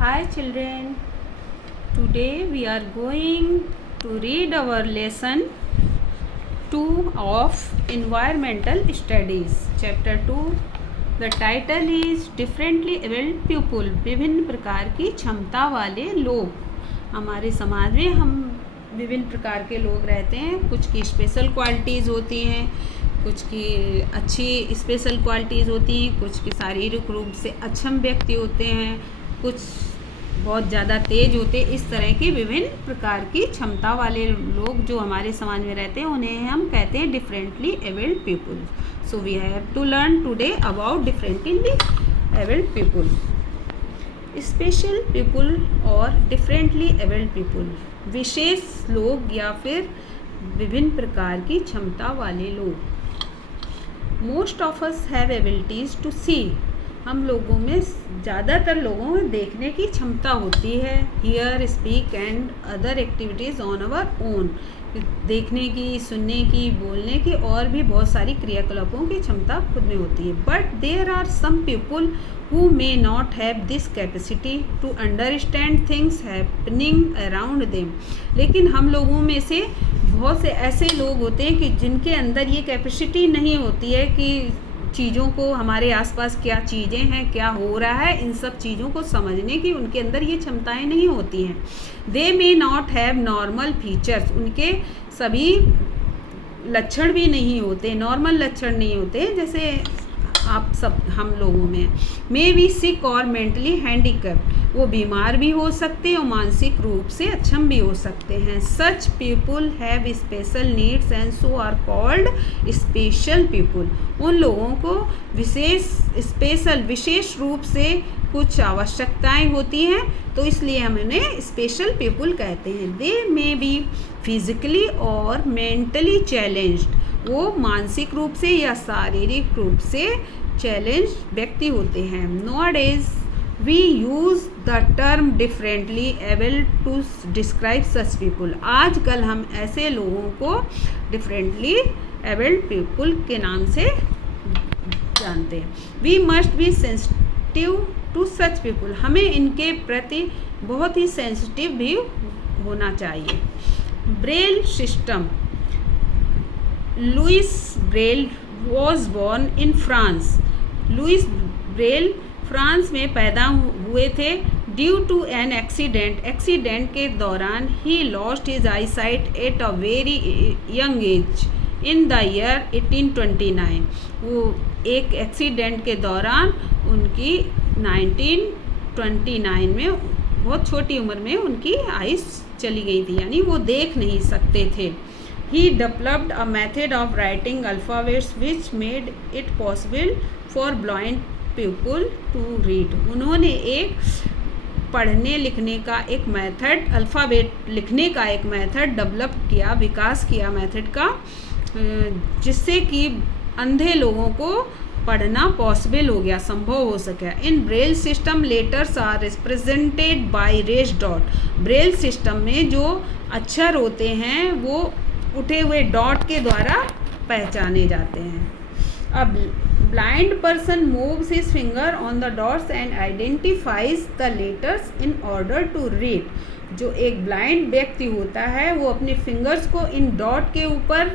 Hi children, today we are going to read our lesson 2 of Environmental Studies. Chapter 2. The title is Differently Abled People. विभिन्न प्रकार की क्षमता वाले लोग. हमारे समाज में हम विभिन्न प्रकार के लोग रहते हैं. कुछ की स्पेशल क्वालिटीज़ होती हैं, कुछ की अच्छी स्पेशल क्वालिटीज़ होती हैं, कुछ की शारीरिक रूप से अक्षम व्यक्ति होते हैं, कुछ बहुत ज़्यादा तेज होते. इस तरह की विभिन्न प्रकार की क्षमता वाले लोग जो हमारे समाज में रहते हैं उन्हें हम कहते हैं differently abled people. So we have to learn today about differently abled people. Special people और डिफरेंटली एबल्ड पीपल, विशेष लोग या फिर विभिन्न प्रकार की क्षमता वाले लोग. Most of us have abilities to see. हम लोगों में ज़्यादातर लोगों में देखने की क्षमता होती है. Hear, speak and other activities on our own. देखने की, सुनने की, बोलने की और भी बहुत सारी क्रियाकलापों की क्षमता खुद में होती है. But there are some people who may not have this capacity to understand things happening around them. लेकिन हम लोगों में से बहुत से ऐसे लोग होते हैं कि जिनके अंदर ये कैपेसिटी नहीं होती है कि चीज़ों को, हमारे आसपास क्या चीज़ें हैं, क्या हो रहा है, इन सब चीज़ों को समझने की उनके अंदर ये क्षमताएं नहीं होती हैं. They may not have normal features. उनके सभी लक्षण भी नहीं होते, नॉर्मल लक्षण नहीं होते जैसे आप सब हम लोगों में. मे बी सिक और मेंटली हैंडीकैप्ड. वो बीमार भी हो सकते हैं और मानसिक रूप से अक्षम भी हो सकते हैं. Such people have special needs and so are called special people. उन लोगों को विशेष रूप से कुछ आवश्यकताएं होती हैं, तो इसलिए हम उन्हें स्पेशल पीपल कहते हैं. दे मे बी फिजिकली और मेंटली चैलेंज्ड. वो मानसिक रूप से या शारीरिक रूप से चैलेंज व्यक्ति होते हैं. Nowadays we use the term differently abled to describe such people. आजकल हम ऐसे लोगों को डिफरेंटली एबल्ड पीपल के नाम से जानते हैं. We must be sensitive to such people. हमें इनके प्रति बहुत ही सेंसिटिव भी होना चाहिए. Braille system. Louis Braille was born in France. Louis Braille France में पैदा हुए थे. ड्यू टू एन एक्सीडेंट के दौरान ही lost his eyesight at a very young age in the year 1829. वो एक एक्सीडेंट के दौरान उनकी 1929 में बहुत छोटी उम्र में उनकी आइज चली गई थी, यानी वो देख नहीं सकते थे. He developed a method of writing alphabets which made it possible for blind people to read. उन्होंने एक पढ़ने लिखने का एक मेथड, अल्फ़ाबेट लिखने का एक मेथड डेवलप किया, विकास किया मेथड का, जिससे कि अंधे लोगों को पढ़ना पॉसिबल हो गया, संभव हो सका. In braille system letters are represented by raised dot. Braille system में जो अक्षर होते हैं वो उठे हुए डॉट के द्वारा पहचाने जाते हैं. अब blind person moves his finger on the dots and identifies the letters in order to read. जो एक ब्लाइंड व्यक्ति होता है वो अपने फिंगर्स को इन डॉट के ऊपर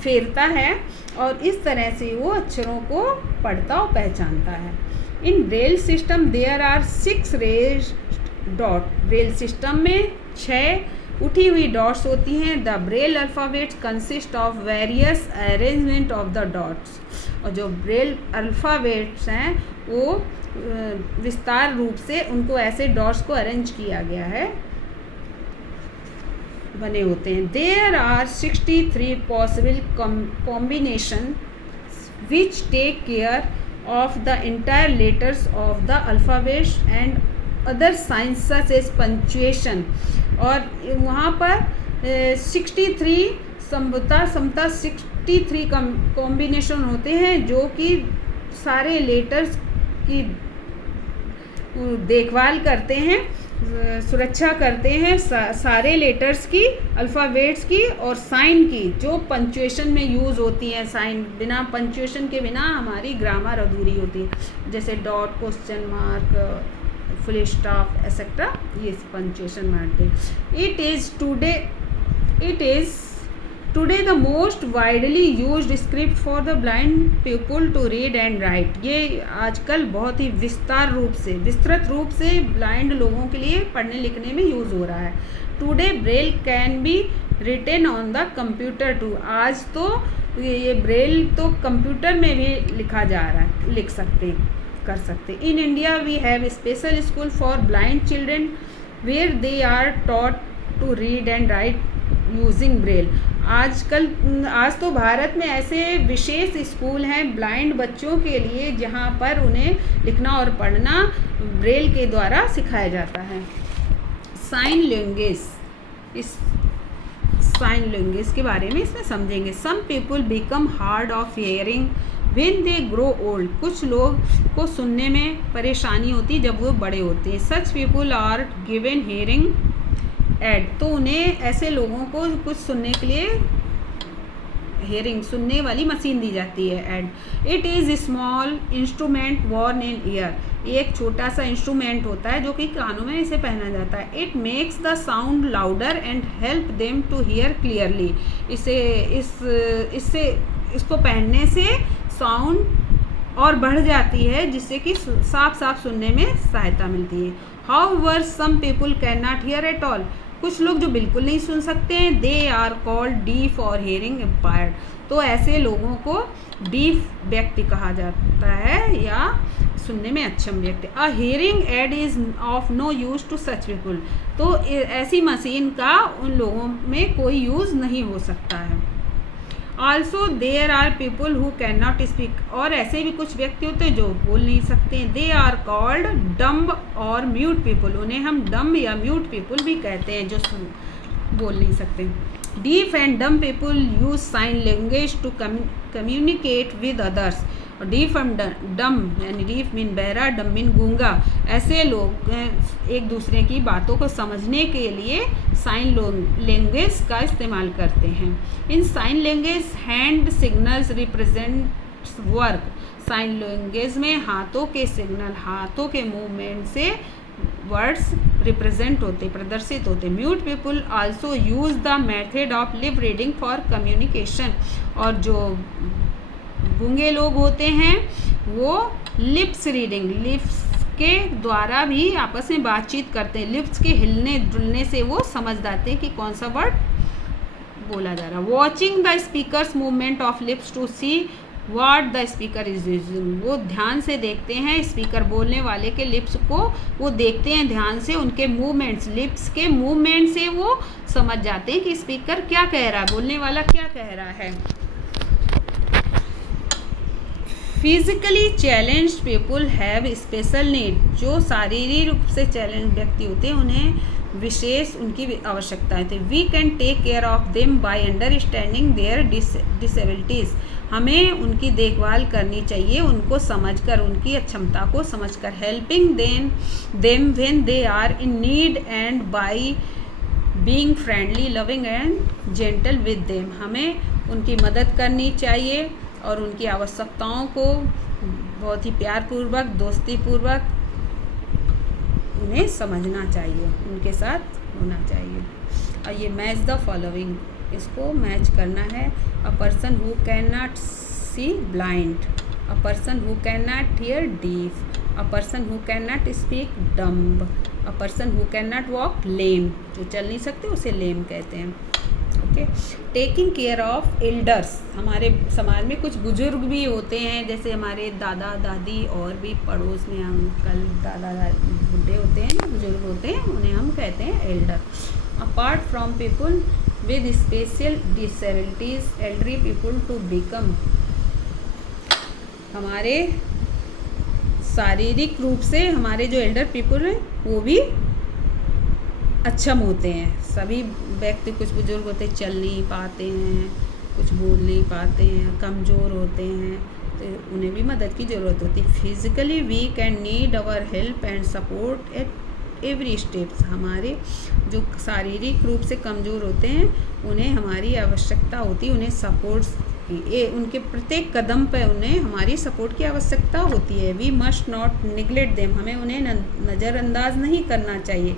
फेरता है और इस तरह से वो अक्षरों को पढ़ता और पहचानता है. In braille system there are 6 raised dot. Braille system में 6 उठी हुई डॉट्स होती हैं. The braille alphabets consist of various arrangement of the dots. और जो ब्रेल अल्फ़ाबेट्स हैं वो विस्तार रूप से उनको ऐसे डॉट्स को अरेंज किया गया है, बने होते हैं. There are 63 possible combination which take care of the entire letters of the alphabets and other signs such as punctuation. और वहाँ पर 63 समता 63 कॉम्बिनेशन होते हैं जो कि सारे लेटर्स की देखभाल करते हैं, सुरक्षा करते हैं, सारे लेटर्स की, अल्फ़ाबेट्स की और साइन की जो पंचुएशन में यूज़ होती हैं. साइन बिना पंचुएशन के बिना हमारी ग्रामर अधूरी होती है, जैसे dot, question mark, full stop etcetera, ये पंक्चुएशन मारते हैं। It is today the most widely used script for the blind people to read and write. ये आजकल बहुत ही विस्तृत रूप से ब्लाइंड लोगों के लिए पढ़ने लिखने में यूज़ हो रहा है। Today Braille can be written on the computer too. आज तो ये ब्रेल तो कंप्यूटर में भी लिखा जा रहा है, कर सकते। In India we have special school for blind children where they are taught to read and write using Braille. आज तो भारत में ऐसे विशेष स्कूल हैं ब्लाइंड बच्चों के लिए जहाँ पर उन्हें लिखना और पढ़ना ब्रेल के द्वारा सिखाया जाता है। साइन लैंग्वेज, इस साइन लैंग्वेज के बारे में इसमें समझेंगे। Some people become hard of hearing when they grow old. कुछ लोग को सुनने में परेशानी होती जब वो बड़े होते हैं। Such people are given hearing aid. तो उन्हें ऐसे लोगों को कुछ सुनने के लिए हियरिंग सुनने वाली मशीन दी जाती है, aid. It is small instrument worn in ear. एक छोटा सा इंस्ट्रूमेंट होता है जो कि कानों में इसे पहना जाता है। It makes the sound louder and help them to hear clearly. इसको पहनने से साउंड और बढ़ जाती है जिससे कि साफ साफ सुनने में सहायता मिलती है। However some people can not hear at all. कुछ लोग जो बिल्कुल नहीं सुन सकते हैं, दे आर कॉल्ड डीफ और हियरिंग इम्पायर्ड। तो ऐसे लोगों को डीफ व्यक्ति कहा जाता है या सुनने में अक्षम व्यक्ति। A hearing aid is of no use to such people. तो ऐसी मशीन का उन लोगों में कोई यूज़ नहीं हो सकता है। Also there are people who can not speak. और ऐसे भी कुछ व्यक्ति होते हैं जो बोल नहीं सकते हैं। दे आर कॉल्ड डम्ब और म्यूट पीपल। उन्हें हम डम्ब या म्यूट पीपल भी कहते हैं जो बोल नहीं सकते। Deaf and dumb people use sign language to communicate with others. और डीफ एंड डम्ब यानी डीफ मीन बहरा, डम्ब मीन गूंगा। ऐसे लोग एक दूसरे की बातों को समझने के लिए साइन लैंग्वेज का इस्तेमाल करते हैं। In sign language hand signals represents work. Sign language में हाथों के सिग्नल, हाथों के मूवमेंट से वर्ड्स रिप्रेजेंट होते, प्रदर्शित होते। Mute people also use the method of lip reading for communication. और जो गूंगे लोग होते हैं वो लिप्स रीडिंग, लिप्स के द्वारा भी आपस में बातचीत करते हैं। लिप्स के हिलने डुलने से वो समझ जाते हैं कि कौन सा वर्ड बोला जा रहा है। Watching the speaker's movement of lips to see what the speaker is using. वो ध्यान से देखते हैं स्पीकर बोलने वाले के लिप्स को, वो देखते हैं ध्यान से उनके मूवमेंट्स, लिप्स के मूवमेंट से वो समझ जाते हैं कि स्पीकर क्या कह रहा है, बोलने वाला क्या कह रहा है। Physically challenged people have special need. जो शारीरिक रूप से चैलेंज व्यक्ति होते हैं उन्हें विशेष उनकी आवश्यकता है। We can take care of them by understanding their disabilities. हमें उनकी देखभाल करनी चाहिए उनको समझकर, उनकी अक्षमता को समझकर। Helping them when they are in need and by being friendly, loving and gentle with them. हमें उनकी मदद करनी चाहिए और उनकी आवश्यकताओं को बहुत ही प्यारपूर्वक, दोस्तीपूर्वक उन्हें समझना चाहिए, उनके साथ होना चाहिए। और ये मैच द फॉलोइंग, इसको मैच करना है। A person who can not see blind, a person who can not hear deaf, a person who can not speak dumb, a person who can not walk lame. जो चल नहीं सकते उसे lame कहते हैं। Okay. Taking care of elders. हमारे समाज में कुछ बुजुर्ग भी होते हैं, जैसे हमारे दादा दादी और भी पड़ोस में अंकल, दादा दादी बुढ़े होते हैं, बुजुर्ग होते हैं, उन्हें हम कहते हैं elder. Apart from people with special disabilities, elderly people too become. हमारे शारीरिक रूप से हमारे जो एल्डर पीपल हैं वो भी अक्षम होते हैं। सभी व्यक्ति, कुछ बुजुर्ग होते हैं चल नहीं पाते हैं, कुछ बोल नहीं पाते हैं, कमज़ोर होते हैं, तो उन्हें भी मदद की ज़रूरत होती है। Physically weak and need our help and support at every steps. हमारे जो शारीरिक रूप से कमज़ोर होते हैं उन्हें हमारी आवश्यकता होती है, उन्हें सपोर्ट की। उनके प्रत्येक कदम पर उन्हें हमारी सपोर्ट की आवश्यकता होती है। We must not neglect them, हमें उन्हें नज़रअंदाज नहीं करना चाहिए।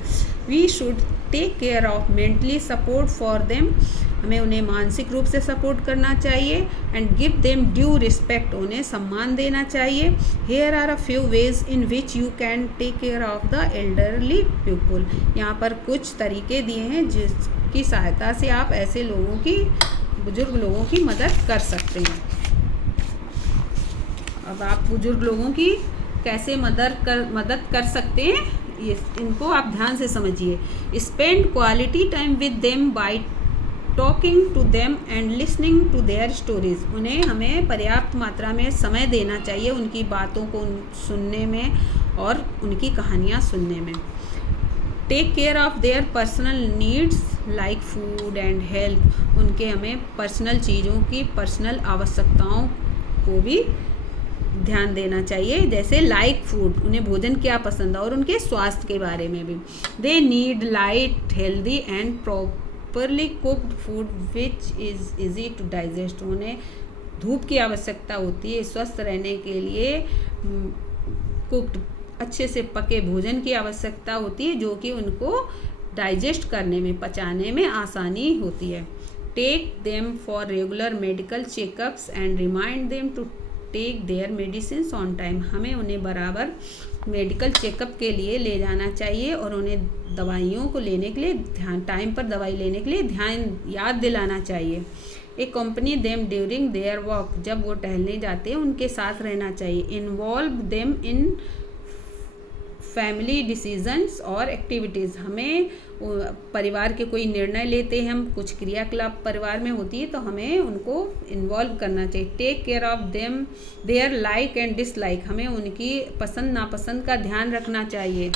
We should take care of mentally support for them, हमें उन्हें मानसिक रूप से सपोर्ट करना चाहिए। And give them due respect, उन्हें सम्मान देना चाहिए। Here are a few ways in which you can take care of the elderly people, यहाँ पर कुछ तरीके दिए हैं जिसकी सहायता से आप ऐसे लोगों की, बुजुर्ग लोगों की मदद कर सकते हैं। अब आप बुजुर्ग लोगों की कैसे मदद कर सकते हैं, ये इनको आप ध्यान से समझिए। Spend quality time with them by talking to them and listening to their stories, उन्हें हमें पर्याप्त मात्रा में समय देना चाहिए उनकी बातों को सुनने में और उनकी कहानियाँ सुनने में। Take care of their personal needs like food and health, उनके हमें पर्सनल चीज़ों की, पर्सनल आवश्यकताओं को भी ध्यान देना चाहिए, जैसे लाइक फूड, उन्हें भोजन क्या पसंद है, और उनके स्वास्थ्य के बारे में भी। They need light, healthy and properly cooked food which is easy to digest, उन्हें धूप की आवश्यकता होती है स्वस्थ रहने के लिए। कुक्ड, अच्छे से पके भोजन की आवश्यकता होती है जो कि उनको डाइजेस्ट करने में, पचाने में आसानी होती है। Take them for regular medical checkups and remind them to take their medicine on time, हमें उन्हें बराबर मेडिकल चेकअप के लिए ले जाना चाहिए और उन्हें दवाइयों को लेने के लिए टाइम पर दवाई लेने के लिए याद दिलाना चाहिए। एक company them during their walk, जब वो टहलने जाते हैं उनके साथ रहना चाहिए। Involve them in family decisions और एक्टिविटीज़, हमें परिवार के कोई निर्णय लेते हैं हम, कुछ क्रियाकलाप परिवार में होती है तो हमें उनको इन्वॉल्व करना चाहिए। Take care of them their like and dislike, हमें उनकी पसंद नापसंद का ध्यान रखना चाहिए।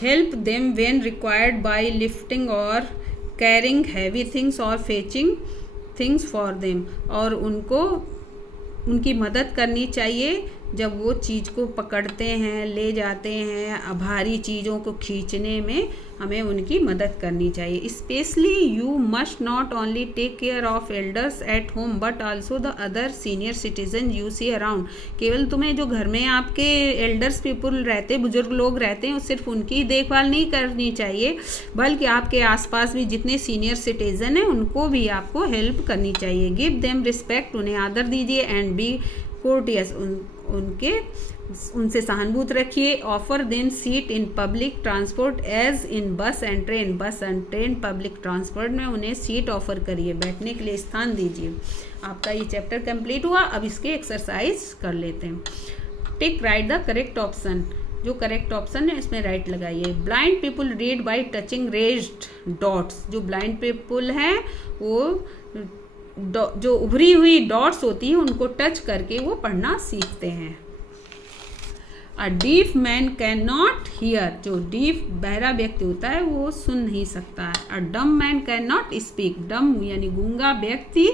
Help them when required by lifting और कैरिंग हैवी थिंग्स और फेचिंग थिंग्स फॉर देम, और उनको उनकी मदद करनी चाहिए जब वो चीज़ को पकड़ते हैं, ले जाते हैं, भारी चीज़ों को खींचने में हमें उनकी मदद करनी चाहिए। Specially you must not only take care of elders at home but also the other senior citizen you see around, केवल तुम्हें जो घर में आपके एल्डर्स पीपल रहते, बुजुर्ग लोग रहते हैं, सिर्फ उनकी देखभाल नहीं करनी चाहिए बल्कि आपके आसपास भी जितने सीनियर सिटीजन हैं उनको भी आपको हेल्प करनी चाहिए। गिव देम रिस्पेक्ट, उन्हें आदर दीजिए। एंड बी कोर्टियस, उनसे सहानुभूति रखिए। Offer them seat in public transport as in bus and train, bus and train public transport में उन्हें सीट ऑफर करिए, बैठने के लिए स्थान दीजिए। आपका ये चैप्टर कंप्लीट हुआ। अब इसके एक्सरसाइज कर लेते हैं। टिक राइट द करेक्ट ऑप्शन, जो करेक्ट ऑप्शन है इसमें राइट लगाइए। Blind people read by touching raised dots, जो ब्लाइंड पीपल हैं वो जो उभरी हुई डॉट्स होती हैं उनको टच करके वो पढ़ना सीखते हैं। A deaf man can not hear, जो डीफ बहरा व्यक्ति होता है वो सुन नहीं सकता है। अ डम मैन कैन नॉट स्पीक, डम यानी गूंगा व्यक्ति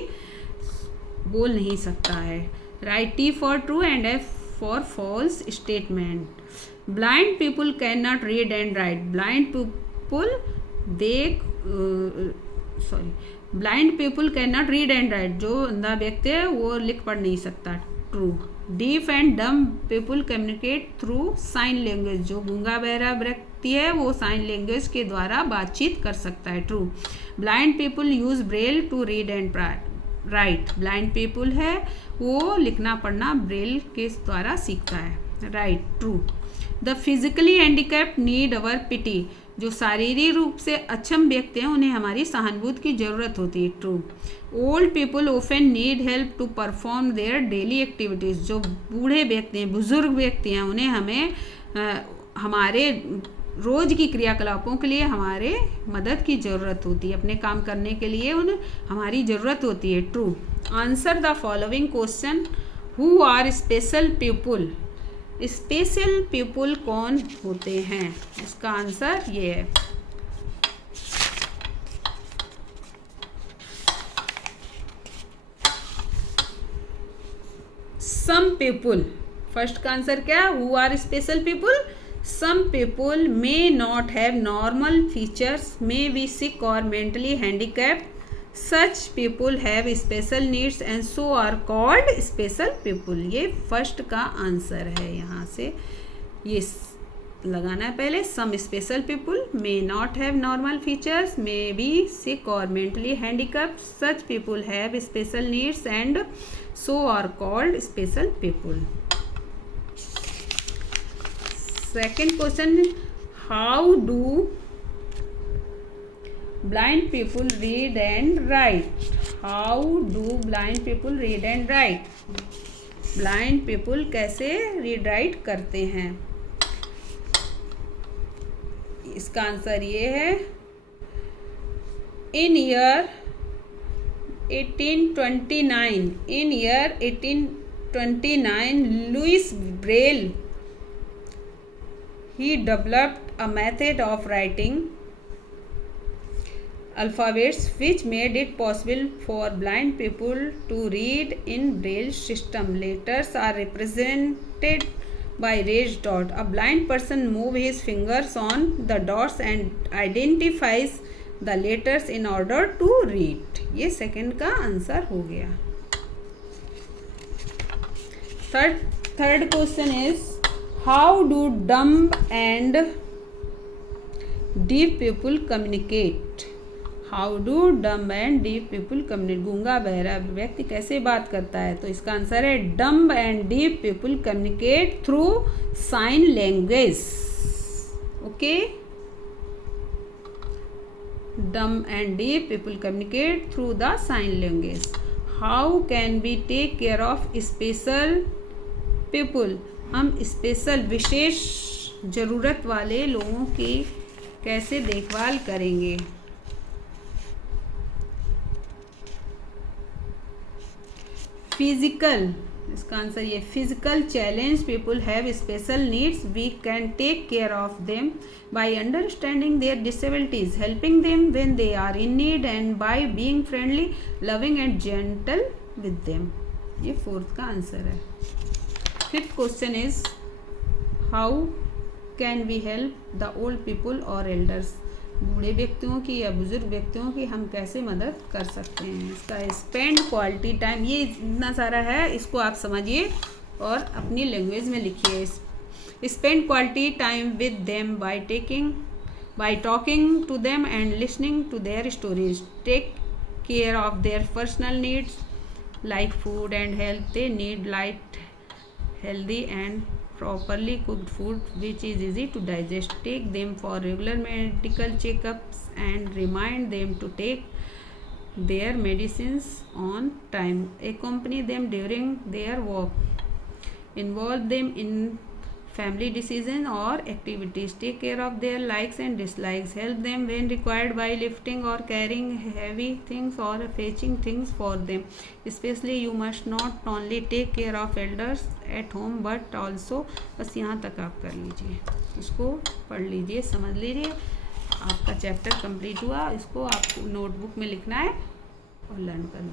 बोल नहीं सकता है। Write T for true and F for false statement. Blind people can not read and write, blind people blind people can not read and write, जो अंधा व्यक्ति है वो लिख पढ़ नहीं सकता। True. Deaf and dumb people communicate through sign language, जो गूंगा बहरा व्यक्ति है वो साइन लैंग्वेज के द्वारा बातचीत कर सकता है। True. Blind people use braille to read and write, blind people है वो लिखना पढ़ना ब्रेल के द्वारा सीखता है। Right. True. The physically handicapped need our pity, जो शारीरिक रूप से अक्षम व्यक्ति हैं उन्हें हमारी सहानुभूति की जरूरत होती है। True. Old people often need help to perform their daily activities, जो बूढ़े व्यक्ति हैं, बुजुर्ग व्यक्ति हैं, उन्हें हमें हमारे रोज़ की क्रियाकलापों के लिए हमारे मदद की ज़रूरत होती है, अपने काम करने के लिए उन्हें हमारी ज़रूरत होती है। ट्रू। Answer the following question, who are special people, special people कौन होते हैं, इसका आंसर ये है। सम पीपल, फर्स्ट का आंसर क्या, who are special people. Some people may not have normal features, may be sick और mentally handicapped, such people have special needs and so are called special people. ये first का answer है। यहाँ से ये लगाना है पहले। Some special people may not have normal features, may be sick और mentally handicapped. Such people have special needs and so are called special people. Second question, how do blind people read and write? How do blind people read and write? blind people कैसे read write करते हैं? इसका answer ये है, in year 1829 Louis Braille he developed a method of writing alphabets which made it possible for blind people to read in Braille system. Letters are represented by raised dot. A blind person moves his fingers on the dots and identifies the letters in order to read. ये second का answer हो गया। Third question is, how do dumb and deaf people communicate? How do dumb and deaf people communicate? गूंगा बहरा व्यक्ति कैसे बात करता है? तो इसका आंसर है, dumb and deaf people communicate through sign language. Okay, dumb and deaf people communicate through the sign language. How can we take care of special people? हम स्पेशल विशेष ज़रूरत वाले लोगों की कैसे देखभाल करेंगे? फिजिकल, इसका आंसर ये, physical challenge people have special needs, we can take care of them by understanding their disabilities, helping them when they are in need and by being friendly, loving and gentle with them. ये fourth का answer है। Fifth question is, how can we help the old people और elders? बूढ़े व्यक्तियों की या बुजुर्ग व्यक्तियों की हम कैसे मदद कर सकते हैं? इसका स्पेंड क्वालिटी टाइम, ये इतना सारा है, इसको आप समझिए और अपनी लैंग्वेज में लिखिए। Spend quality time with them by talking to them and listening to their stories, take care of their personal needs like food and health. They need light, healthy and properly cooked food which is easy to digest. Take them for regular medical checkups and remind them to take their medicines on time. Accompany them during their walk. Involve them in family decisions or activities. Take care of their likes and dislikes. Help them when required by lifting or carrying heavy things or fetching things for them. Especially you must not only take care of elders at home but also, बस यहाँ तक आप कर लीजिए, इसको पढ़ लीजिए, समझ लीजिए। आपका चैप्टर कंप्लीट हुआ। इसको आपको नोटबुक में लिखना है और लर्न करना है।